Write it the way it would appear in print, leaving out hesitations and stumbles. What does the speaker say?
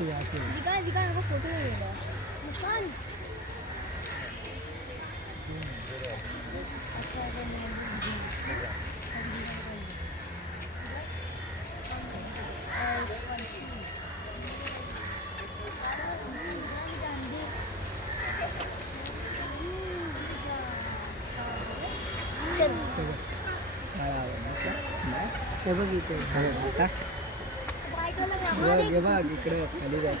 यहाँ से दिखा फोटो लेगा मुस्कान हे बघ इथे बघ इकडे खाली जाय